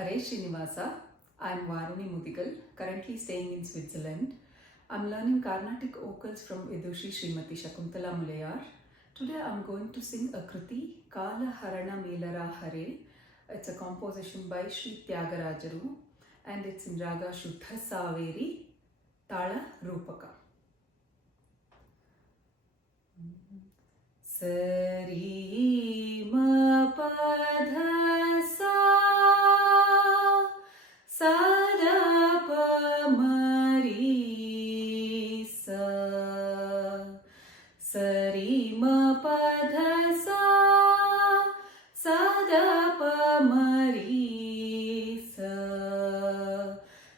Hare Srinivasa. I am Varuni Mudigal, currently staying in Switzerland. I am learning Carnatic vocals from Vidushi Srimati Shakuntala Mulayar. Today I am going to sing a Kriti, Kala Harana Melara Hare. It's a composition by Sri Tyagarajaru and it's in Raga Shuddha Saveri, Tala Rupaka. Sari ma pa dha sa sa da pa ma ri sa. Sari ma pa dha sa sa da pa ma ri sa.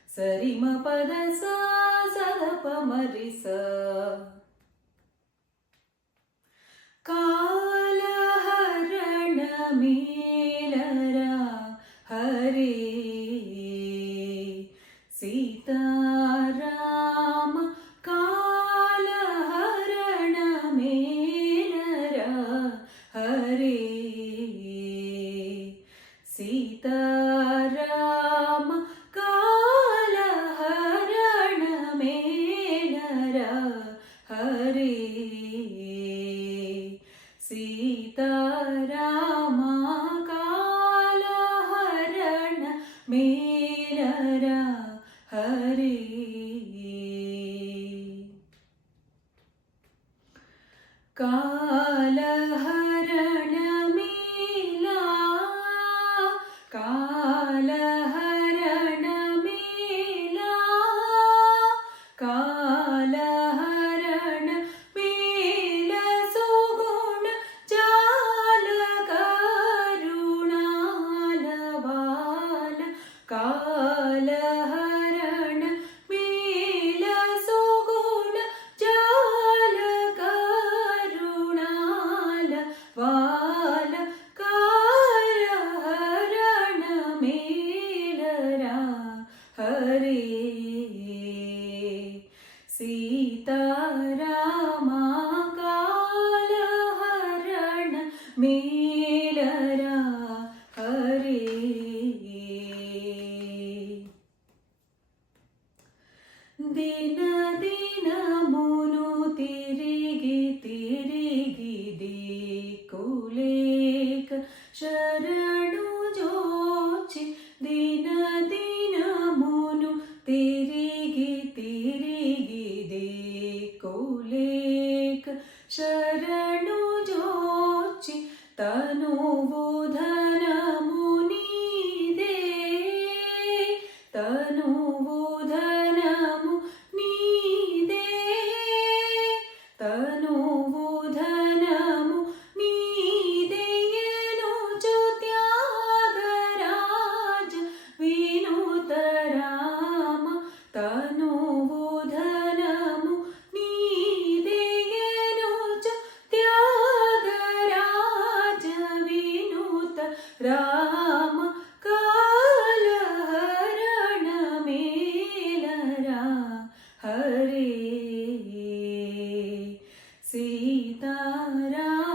Sari ma pa dha sa sa da pa ma ri sa. कालहरण मेलरा Hare Sitaram कालहरण मेलरा Hare Sitaram कालहरण मेलरा Hare Sitarama कालहरण मेलरा Hare कालहरण Mela कालहरण Mela कालहरण mail सुगुण जाल करुणालवाल कालहरण mail सुगुण जाल करुणालवाल कालहरण मेलरा हरे सीतारामा कालहरण मेलरा हरे दिन दिन मुनु तिरिगी तिरिगी दिक्कुलेक शरणु जोचि दिन दिन मुनु तिरिगी तिरिगी दिक्कुलेक शरणु जोचि तनुवु धनमु नीदे तनुवु धनमु नीदे तनुवु धनमु नीदे एनुचु त्यागराज विनुत राम तनुवु धनमु नीदे एनुचु त्यागराज विनुत राम कालहरण मेलरा हरे सीताराम